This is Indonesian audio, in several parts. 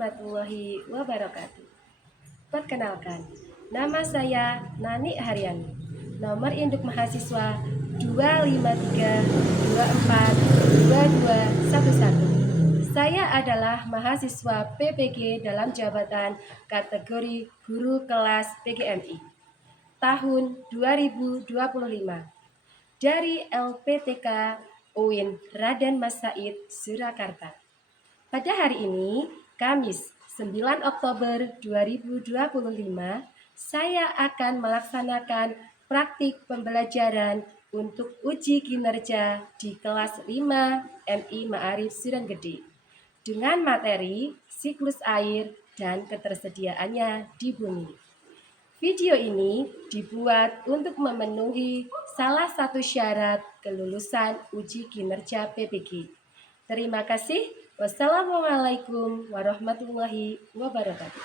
warahmatullahi wabarakatuh. Perkenalkan, nama saya Nani Haryani. Nomor induk mahasiswa 253242211. Saya adalah mahasiswa PPG dalam jabatan kategori guru kelas PGMI tahun 2025 dari LPTK UIN Raden Mas Said, Surakarta. Pada hari ini, Kamis 9 Oktober 2025, saya akan melaksanakan praktik pembelajaran untuk uji kinerja di kelas 5 MI Ma'arif Suranggede dengan materi siklus air dan ketersediaannya di bumi. Video ini dibuat untuk memenuhi salah satu syarat kelulusan uji kinerja PPG. Terima kasih. Wassalamualaikum warahmatullahi wabarakatuh.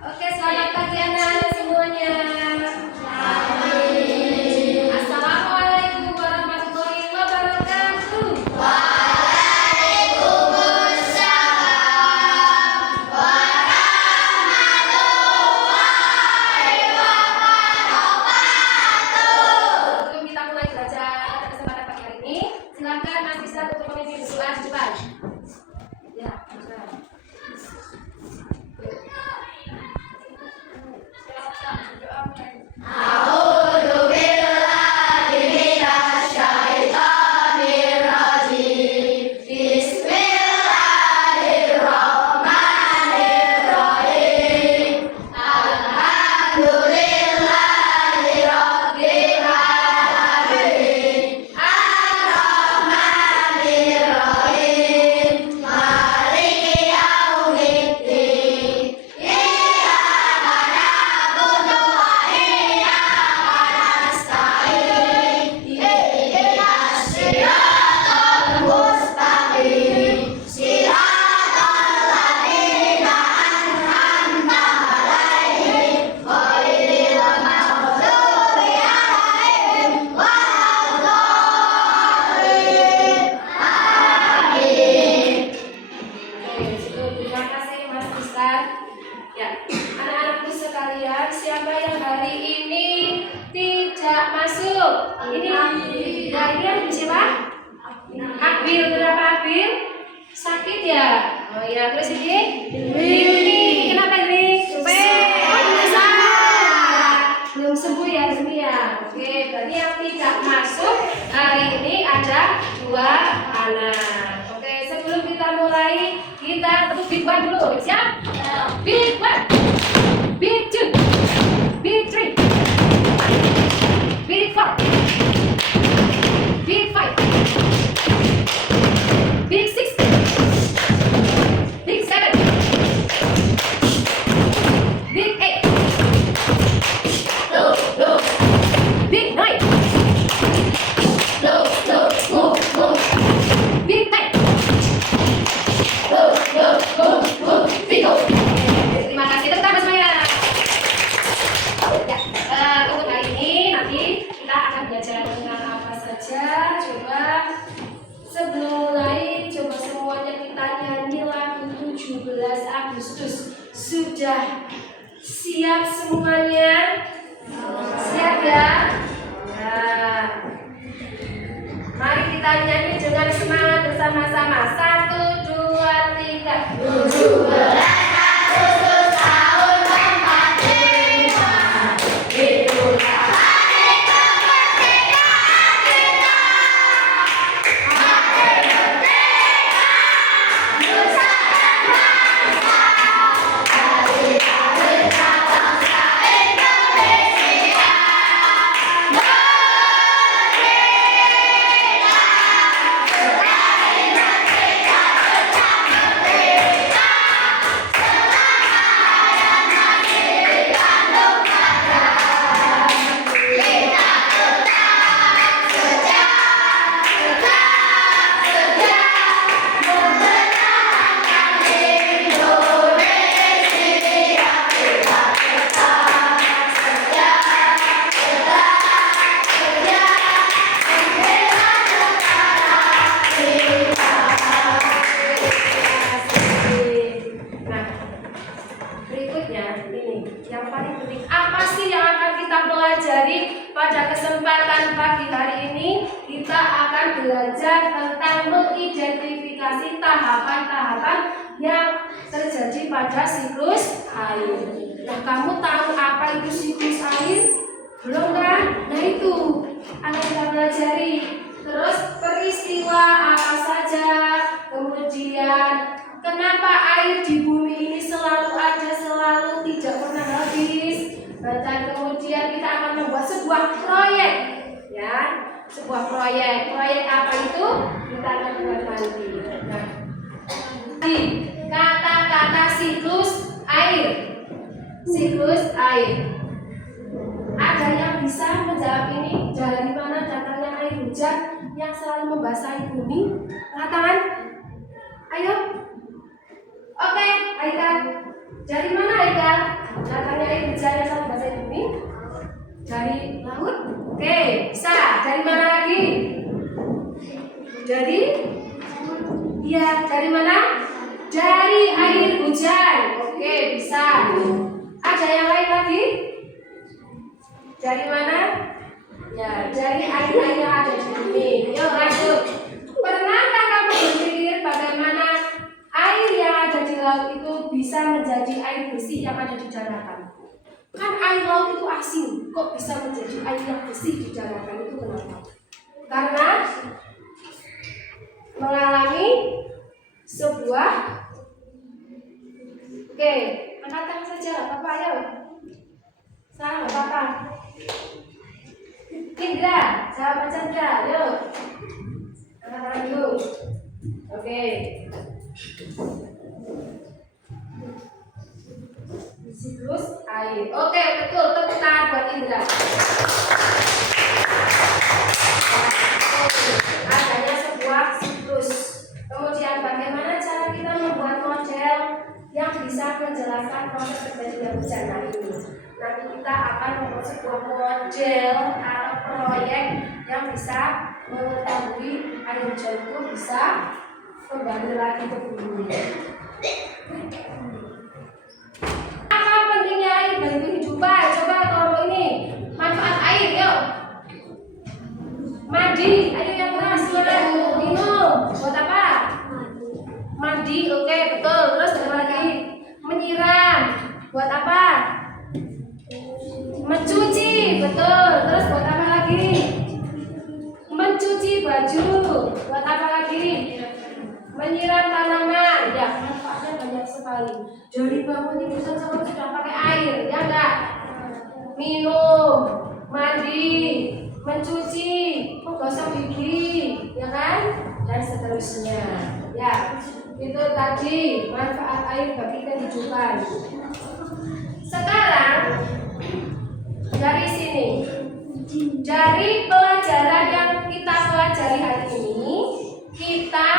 Oke, selamat pagi anak semuanya. Assalamualaikum warahmatullahi wabarakatuh. Sebelum kita mulai belajar pada kesempatan pagi hari ini, silakan Mas Bisa untuk memimpin doa di depan. Ya, terima kasih Mas Ustaz. Ya, anak-anakku sekalian, siapa yang hari ini tidak masuk? Ini yang siapa? Akbil, berapa Akbil? Sakit ya? Oh ya, terus ini? Ini kenapa ini? Belum sembuh ya, Oke, berarti yang tidak masuk hari ini ada 2 anak. Oke, sebelum kita mulai, kita big one dulu, siap? Big one, big two, big three, big four, big five, big six, big seven, big eight, big nine, big 10. Terima kasih, tepuk tangan semuanya. Ya, untuk hari ini nanti kita akan belajar tentang apa saja. Coba sebelum mulai, coba semuanya kita nyanyi lagu 17 Agustus. Sudah siap semuanya? Siap ya? Nah, mari kita nyanyi dengan semangat bersama-sama. 1, 2, 3. 17 Agustus tahun 45. Itulah hari kemerdekaan kita. Hari merdeka Nusa dan bangsa. Hari-hari bangsa Indonesia. Merdeka, sekali merdeka, tetap merdeka. pada kesempatan pagi hari ini kita akan belajar tentang mengidentifikasi tahapan-tahapan yang terjadi pada siklus air. Nah, kamu tahu apa itu siklus air? Belum kan? Nah, itu akan kita pelajari. Terus peristiwa apa saja, kemudian kenapa air di bumi ini selalu ada, selalu tidak pernah habis. Dan kemudian kita akan membuat sebuah proyek, ya, sebuah proyek. Proyek apa itu? Kita akan buat nanti. Nah, kata-kata siklus air. Siklus air. Ada yang bisa menjawab ini? Dari mana datangnya air hujan yang selalu membasahi bumi? Angkat tangan. Ayo. Oke, Haikal. Dari mana Haikal? Datangnya air hujan yang selalu membasahi bumi? Dari laut? Oke, bisa. Dari mana lagi? Dari? Ya, dari mana? Dari air hujan. Oke, bisa. Ada yang lain lagi? Dari mana? Ya, dari air-air yang ada di bumi. Yuk lanjut. Pernahkah kamu berpikir bagaimana air yang ada di laut itu bisa menjadi air bersih yang ada di daratan? Kan air laut itu asin, kok bisa menjadi air yang bersih di daratan? Itu kenapa? Karena mengalami sebuah angkat tangan saja, Bapak, ayo. Salah nggak apa-apa. Indra, jawab aja Indra, yuk. Angkat tangan dulu. Oke. Siklus air. Oke, betul. Tepuk tangan buat Indra. Adanya sebuah siklus. Kemudian bagaimana cara kita membuat model yang bisa menjelaskan proses terjadinya hujan hari ini? Nanti kita akan membuat sebuah model atau proyek yang bisa mengetahui air hujan itu bisa kembali lagi ke bumi. Apa pentingnya air bagi kehidupan? Coba kalau ini manfaat air, yuk. Mandi, ayo yang keras, minum. Buat apa? Mandi, oke, betul. Terus apa lagi? Menyiram. Buat apa? Mencuci, betul. Terus buat apa lagi? Mencuci baju. Buat apa lagi? Menyiram tanaman. Ya, manfaatnya banyak sekali. Dari bangun tidur saja kamu sudah pakai air, ya enggak? Minum, mandi, mencuci, menggosok gigi, ya kan? Dan seterusnya. Ya, itu tadi manfaat air bagi kehidupan. Sekarang dari sini, dari pelajaran yang kita pelajari hari ini, kita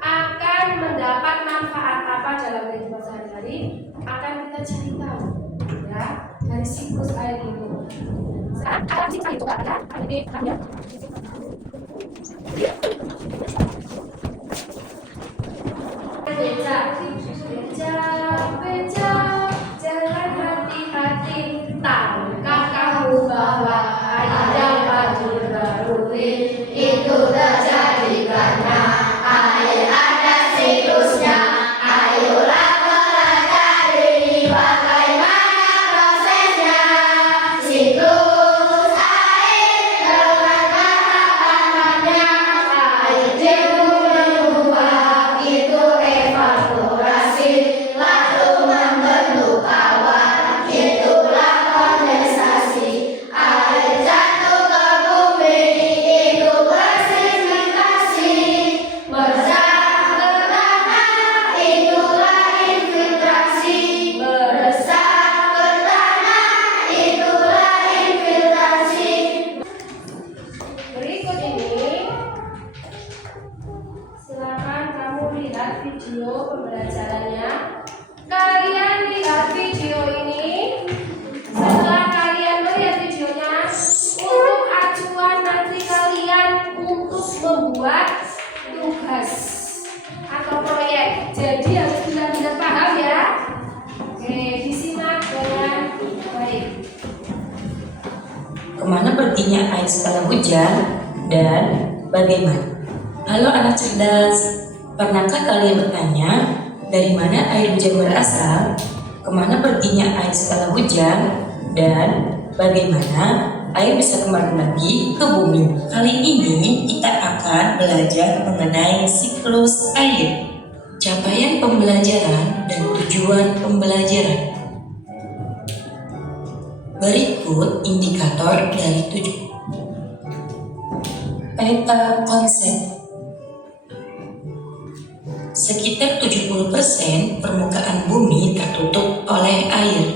akan mendapat manfaat apa dalam kehidupan sehari-hari? Akan kita cari tahu, ya, dari siklus air itu. Sekarang siklus air coba ya, ya. Beca, jangan hati-hati, tahukah kamu bahwa air dapat diperbarui itu terjadi karena air ada siklusnya. Ayolah pelajari bagaimana prosesnya. Siklus air dengan tahapannya. Air di bumi menguap itu evaporasi, lalu membentuk awan, itulah kondensasi. Air jatuh ke bumi, itu presipitassi. Meresap ke tanah, itulah infiltrasi. Meresap ke tanah, itulah infiltrasi. Berikut ini, silakan kamu lihat video pembelajarannya. Kalian lihat video ini. Setelah kalian melihat videonya, untuk acuan nanti kalian untuk membuat tugas atau proyek. Jadi harus benar-benar paham ya. Oke, disimak dengan baik. Kemana pergi? perginya air setelah hujan dan bagaimana? Halo anak cerdas, pernahkah kalian bertanya dari mana air hujan berasal, kemana perginya air setelah hujan, dan bagaimana air bisa kembali lagi ke bumi? Kali ini kita akan belajar mengenai siklus air, capaian pembelajaran dan tujuan pembelajaran. Berikut indikator dari 7. Peta konsep. Sekitar 70% permukaan bumi tertutup oleh air.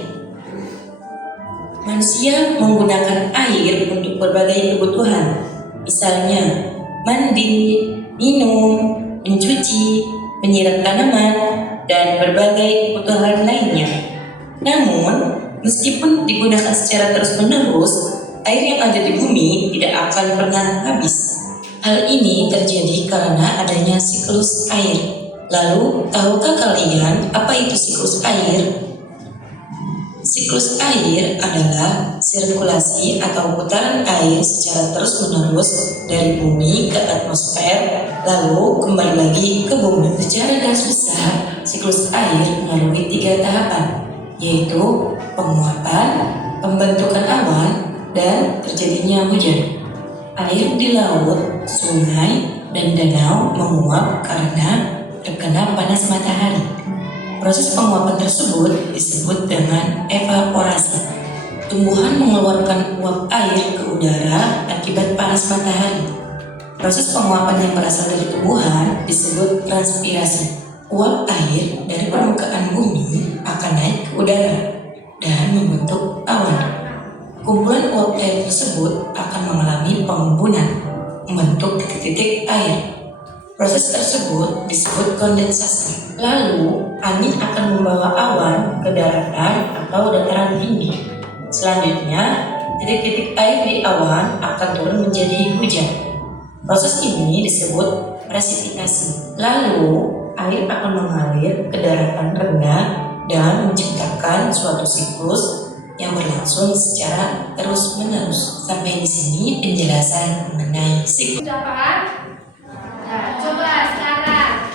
Manusia menggunakan air untuk berbagai kebutuhan, misalnya mandi, minum, mencuci, menyiram tanaman, dan berbagai kebutuhan lainnya. Namun, meskipun digunakan secara terus-menerus, air yang ada di bumi tidak akan pernah habis. Hal ini terjadi karena adanya siklus air. Lalu, tahukah kalian apa itu siklus air? Siklus air adalah sirkulasi atau putaran air secara terus-menerus dari bumi ke atmosfer, lalu kembali lagi ke bumi. Secara garis besar, siklus air melalui 3 tahapan, yaitu penguapan, pembentukan awan, dan terjadinya hujan. Air di laut, sungai, dan danau menguap karena terkena panas matahari. Proses penguapan tersebut disebut dengan evaporasi. Tumbuhan mengeluarkan uap air ke udara akibat panas matahari. Proses penguapan yang berasal dari tumbuhan disebut transpirasi. Uap air dari permukaan bumi akan naik ke udara dan membentuk awan. Kumpulan uap air tersebut akan mengalami pengumpulan, membentuk titik-titik air. Proses tersebut disebut kondensasi. Lalu, angin akan membawa awan ke daratan atau dataran tinggi. Selanjutnya, titik-titik air di awan akan turun menjadi hujan. Proses ini disebut presipitasi. Lalu, air akan mengalir ke daratan rendah dan menciptakan suatu siklus yang berlangsung secara terus-menerus. Sampai di sini penjelasan mengenai siklus. Sudah paham? Nah, coba sekarang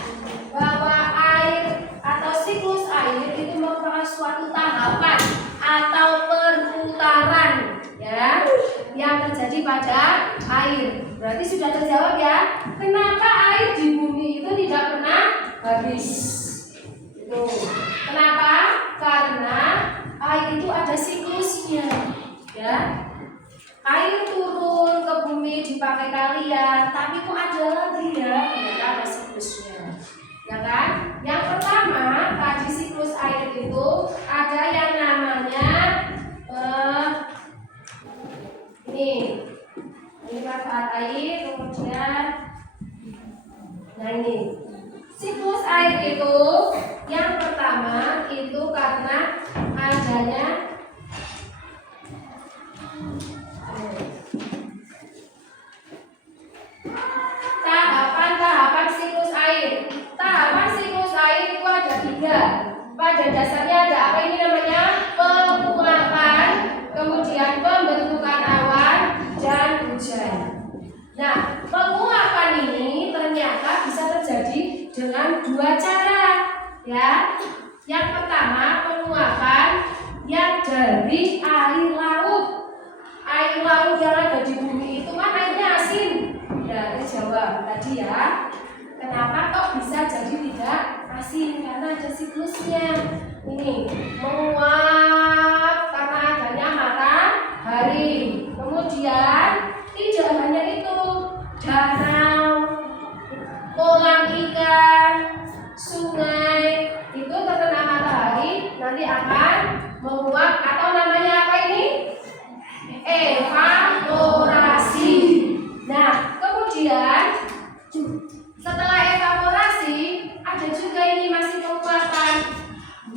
bahwa air atau siklus air itu merupakan suatu tahapan atau perputaran ya yang terjadi pada air. Berarti sudah terjawab ya. Kenapa air di bumi itu tidak pernah habis? Itu. Kenapa? Karena air itu ada siklusnya, ya. Air turun ke bumi dipakai kalian, tapi kok ada lagi ya? Ternyata ada siklusnya, ya kan? Yang pertama tadi siklus air itu ada yang namanya ini manfaat air, kemudian nah ini siklus air itu yang pertama itu karena adanya tahapan siklus air. Tahapan siklus air itu ada 3. Pada dasarnya ada apa ini namanya? Penguapan, kemudian pembentukan awan, dan hujan. Nah, penguapan ini ternyata bisa terjadi dengan 2 cara, ya. Yang pertama, penguapan yang dari air laut. Air laut yang ada di bumi itu kan airnya asin. Dari jawab tadi ya. Kenapa kok bisa jadi tidak asin? Karena ada siklusnya. Ini menguap karena adanya matahari. Kemudian tidak hanya itu, danau, kolam ikan, sungai itu terkena matahari nanti akan menguap atau namanya apa ini? Evaporasi. Nah, kemudian setelah evaporasi ada juga ini masih penguapan,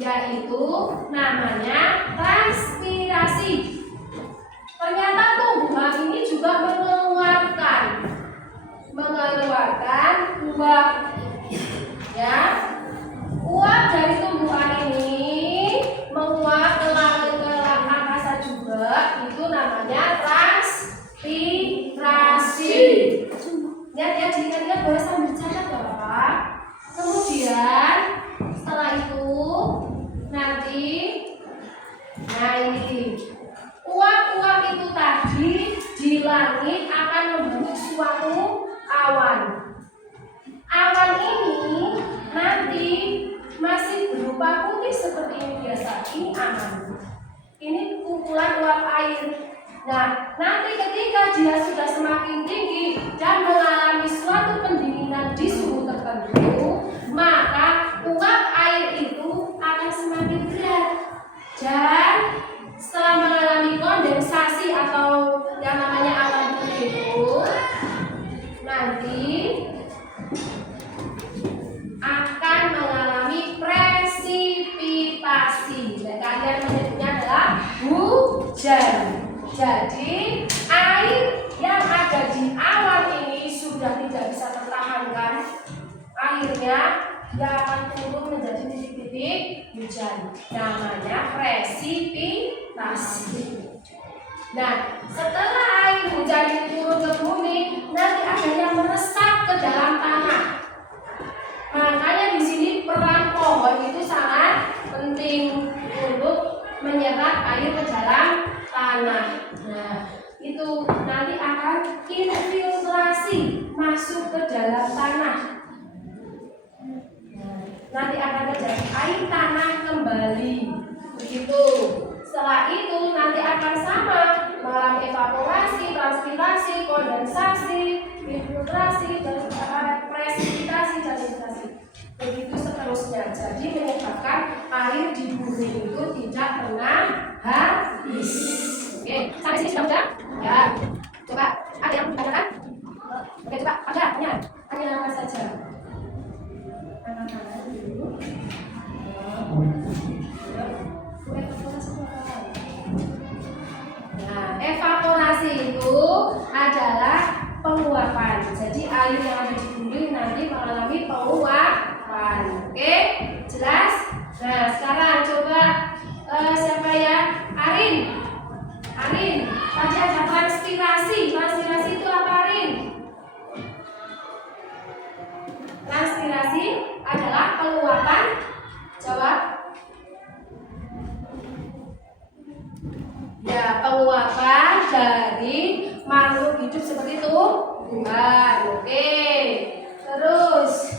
yaitu namanya transpirasi. Ternyata tumbuhan ini juga mengeluarkan uap, ya. Uap dari tumbuhan ini menguap ke langit, ke angkasa juga, itu namanya transpirasi. langit akan membentuk suatu awan. Awan ini nanti masih berupa putih seperti ini biasa. Ini awan. Ini kumpulan uap air. Nah, nanti ketika dia sudah semakin tinggi dan mengalami suatu pendinginan di suhu tertentu, maka uap air itu akan semakin berat. Dan setelah mengalami kondensasi atau yang namanya awan putih itu, nanti akan mengalami presipitasi. Dan kalian menyebutnya adalah hujan. Jadi air yang ada di awan ini sudah tidak bisa tertahankan. Akhirnya dia akan turun menjadi titik-titik hujan. Namanya presipitasi. Nah, setelah air hujan itu turun ke bumi, nanti ada yang meresap ke dalam tanah. Makanya di sini peran pohon itu sangat penting untuk menyerap air ke dalam tanah. Nah, itu nanti akan infiltrasi masuk ke dalam tanah. Nanti akan terjadi air tanah kembali. Begitu. Setelah itu nanti akan sama mengalami evaporasi, transpirasi, kondensasi, infiltrasi, dan presipitasi dan infiltrasi. Begitu seterusnya. Jadi menyebabkan air di bumi itu tidak pernah habis. Oke, sampai sini sudah? Ya. Coba ada yang ditanyakan? Oke, coba ada tanya. Tanya apa saja? Anak-anak dulu. Nah, evaporasi itu adalah penguapan. Jadi air yang ada di bumi nanti mengalami penguapan. Oke, jelas? Nah, sekarang coba siapa ya? Arin. Arin, tadi ada transpirasi. Transpirasi itu apa, Arin? Transpirasi adalah penguapan. Jawab. Ya, penguapan dari makhluk hidup seperti itu tumbuhan. Oke. Terus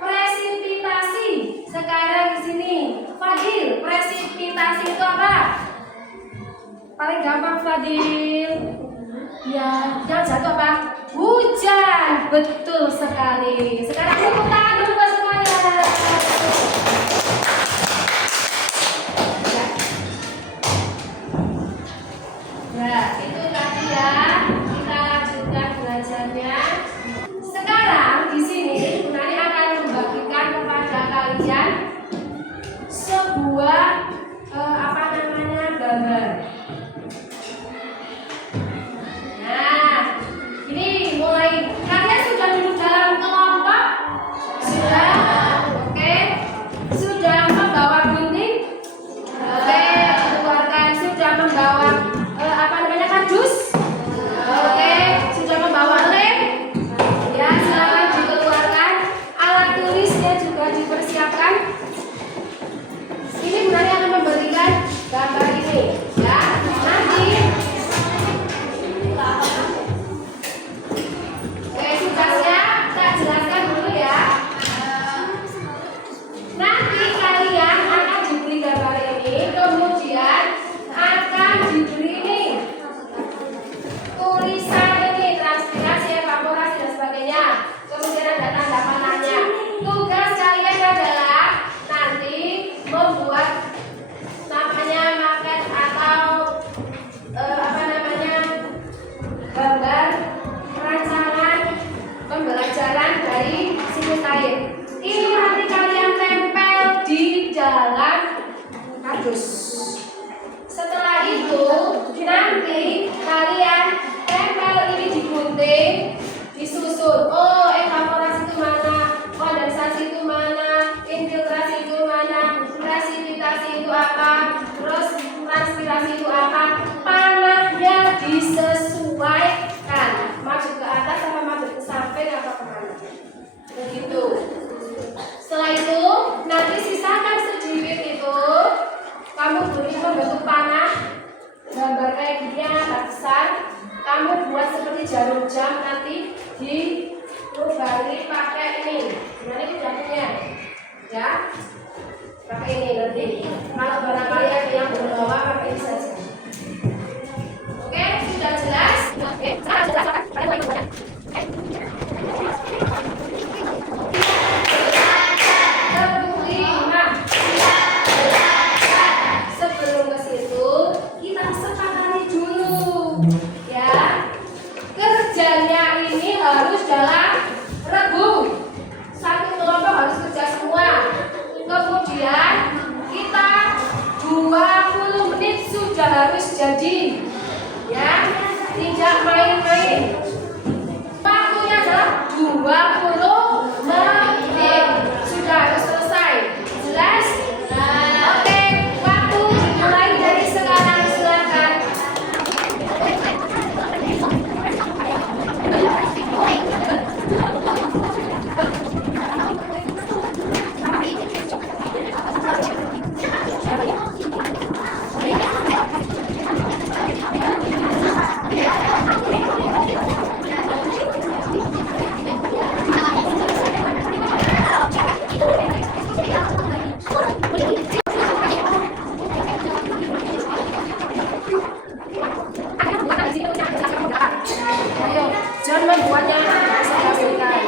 presipitasi. Sekarang di sini, Fadil, presipitasi itu apa? Paling gampang, Fadil. Ya, yang jatuh apa? Hujan. Betul sekali. Sekarang tepuk tangan dulu buat semuanya. Nah, itu tadi ya. Kita lanjutkan belajarnya. Sekarang di sini Nani akan membagikan kepada kalian sebuah gambar. Nah, ini mulai. Kalian sudah duduk dalam kelompok? Sudah? Oke. Sudah membawa gunting? Oke, keluarkan. Sudah membawa kardus? Oke, sudah membawa lem? Ya, silakan dikeluarkan. Alat tulisnya juga dipersiapkan. Ini Nani akan memberikan gambar ini, ya. Nanti oke, sudah siap? Saya jelaskan dulu ya. Nanti kalian akan diberi gambar ini, kemudian akan diberi ini tulisan ini, transpirasi, evaporasi dan sebagainya. Kemudian ada tanda panahnya. Tugas kalian adalah nanti membuat namanya maket atau gambar perancangan pembelajaran dari siklus air. Ini nanti kalian tempel di dalam kardus. Setelah itu nanti kalian tempel seperti jarum jam nanti dilubangi pakai ini. Gimana ini jatuhnya? Ya, pakai ini nanti. Kalau barangkali ada yang belum bawa, pakai ini saja. Oke, sudah jelas? Oke, sebelum ke situ kita sepakati dulu ya, kerjanya ini harus dalam regu, satu kelompok harus kerja semua. Kemudian kita 20 menit sudah harus jadi ya, tidak main-main. Waktunya adalah 20 menit, sudah harus selesai. Jelas? Oke, waktu dimulai dari sekarang, silakan. Ayo, jangan membuatnya sekali-sekali.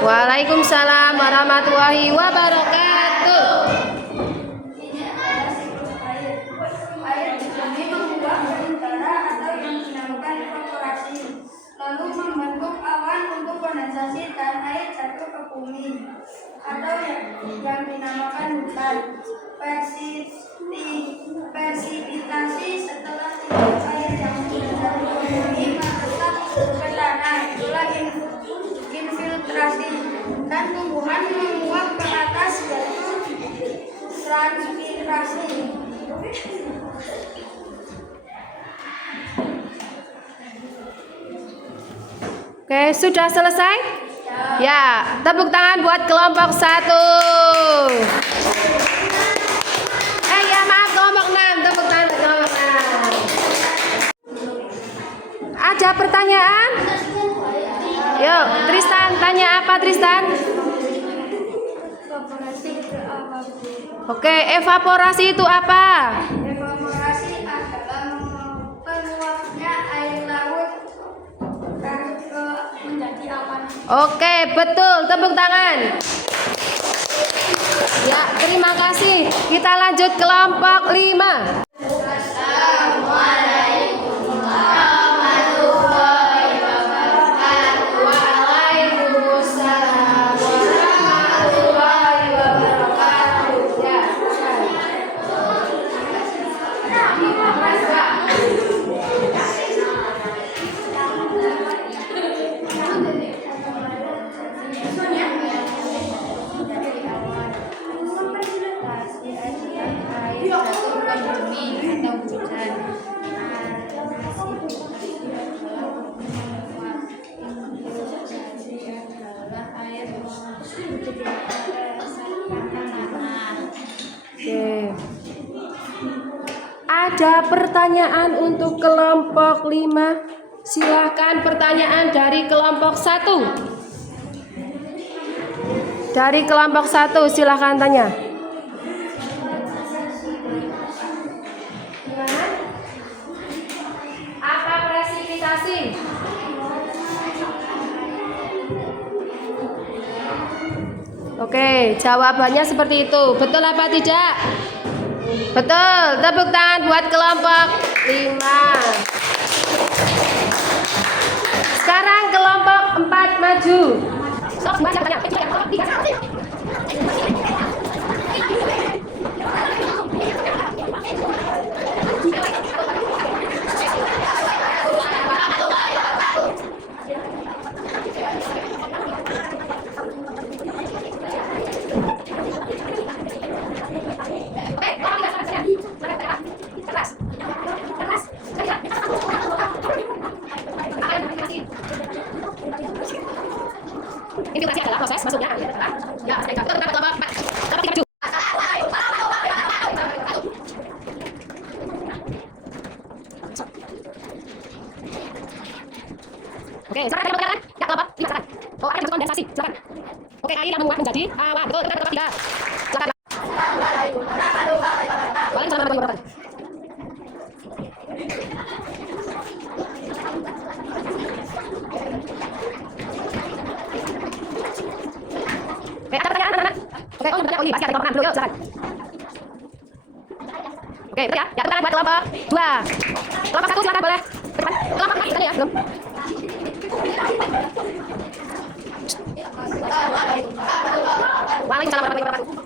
Waalaikumsalam warahmatullahi wabarakatuh. Lalu membentuk awan untuk kondensasi dan air jatuh ke bumi atau yang dinamakan hujan. Persipitasi setelah titik air yang sudah jatuh ke bumi meresap ke tanah. itulah infiltrasi, dan tumbuhan menguap ke atas yaitu transpirasi. Oke, sudah selesai? Ya, tepuk tangan buat kelompok 1. Ya maaf, kelompok 6. Tepuk tangan buat kelompok 6. Ada pertanyaan? Yuk, Tristan, tanya apa Tristan? Evaporasi itu apa, Bu? Oke, evaporasi itu apa? Evaporasi adalah menguapnya air laut menjadi awan. Oke, betul. Tepuk tangan. Ya, terima kasih. Kita lanjut kelompok 5. Oke. Ada pertanyaan untuk kelompok 5? Silahkan pertanyaan dari kelompok 1. Dari kelompok 1 silahkan tanya. Gimana? Apa presipitasi? Oke, jawabannya seperti itu. Betul apa tidak? Betul. Tepuk tangan buat kelompok 5. Sekarang kelompok 4 maju. Infiltrasi adalah proses masuknya air ke dalam. Ya, kelompok 3 maju. Oke, sekarang kalian berjalan. Ya, kelompok 5 silakan. Oh, air masuk kondensasi, silakan. Oke, air yang menguap menjadi awan. Betul, kelompok 3. Silakan. Waalaikumsalam warahmatullahi wabarakatuh. Oke, ada pertanyaan anak-anak? Oke, oh bertanya Oli, pasti ada kelompok 6 dulu, yuk silakan. Oke, betul ya? Ya, tepuk tangan buat kelompok 2. Kelompok 1 silakan boleh. Ke depan. Kelompok 4 tadi ya, belum. Waalaikumsalam warahmatullahi wabarakatuh.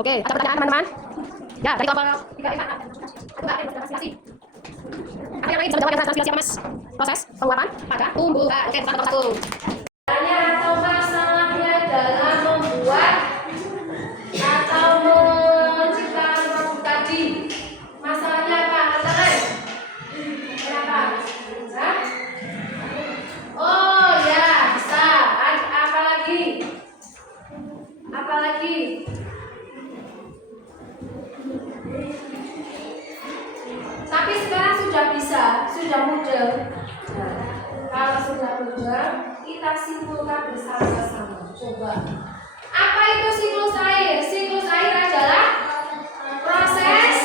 Oke, ada pertanyaan teman-teman? Ya, dari kelompok 3 ini. Coba ada transpirasi. Apa yang lain bisa menjawab transpirasi apa, Mas? Proses penguapan pada tumbuhan. Oke, kelompok 1. Tanya atau masalahnya dalam membuat atau menciptakan produk tadi. Masalahnya apa? Tangan. Kenapa? Hah? Oh ya, bisa. Apa lagi? Apa lagi? Tapi sekarang sudah bisa, sudah mudah. Nah, kalau sudah mudah, kita simpulkan bersama-sama. Coba. Apa itu siklus air? Siklus air adalah proses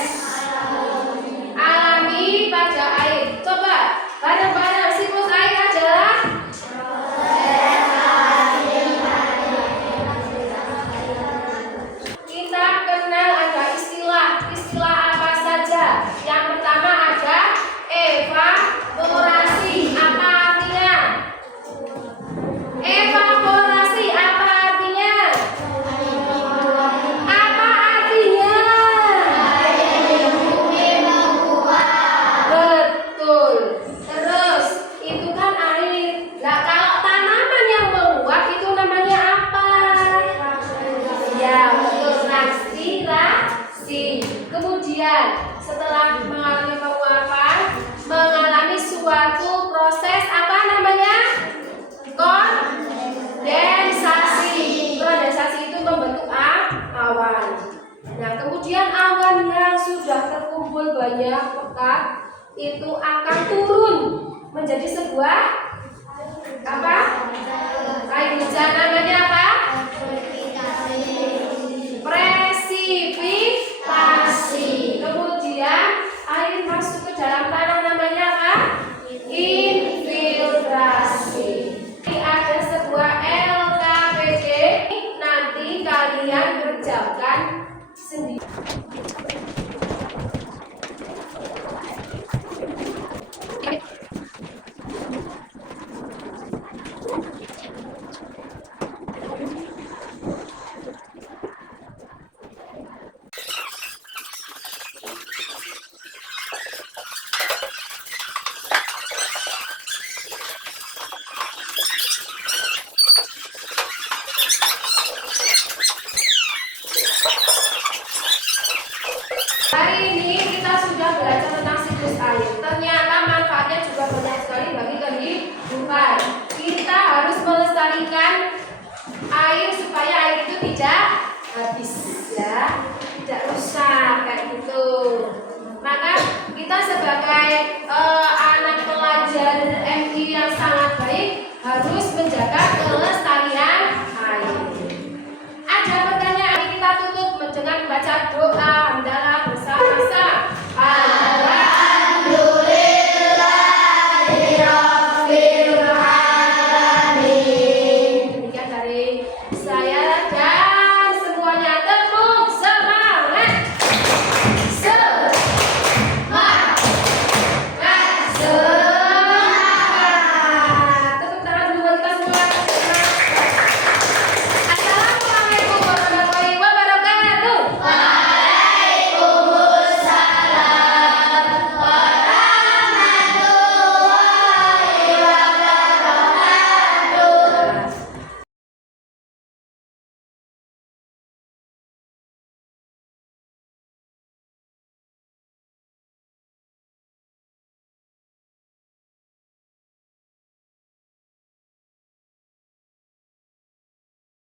alami pada air. Coba, bareng-bareng. Siklus air adalah kita kenal ada istilah apa saja. Yang pertama ada evaporasi. Apa artinya? Evaporasi apa artinya? mengalami penguapan, mengalami suatu proses apa namanya? Kondensasi. Kondensasi itu membentuk awan. Nah, kemudian awan yang sudah terkumpul banyak pekat itu akan turun menjadi sebuah apa? Air hujan, namanya apa? Presipitasi. Kemudian air masuk ke dalam tanah, namanya apa? Infiltrasi. Ada sebuah LKPD, nanti kalian kerjakan sendiri. Hari ini kita sudah belajar tentang siklus air. Ternyata manfaatnya juga banyak sekali bagi kehidupan. Kita harus melestarikan air supaya air itu tidak habis, ya, tidak rusak kayak gitu. Maka kita sebagai anak pelajar MI yang sangat baik harus menjaga kelestarian air. Ada pertanyaan, kita tutup dengan membaca doa.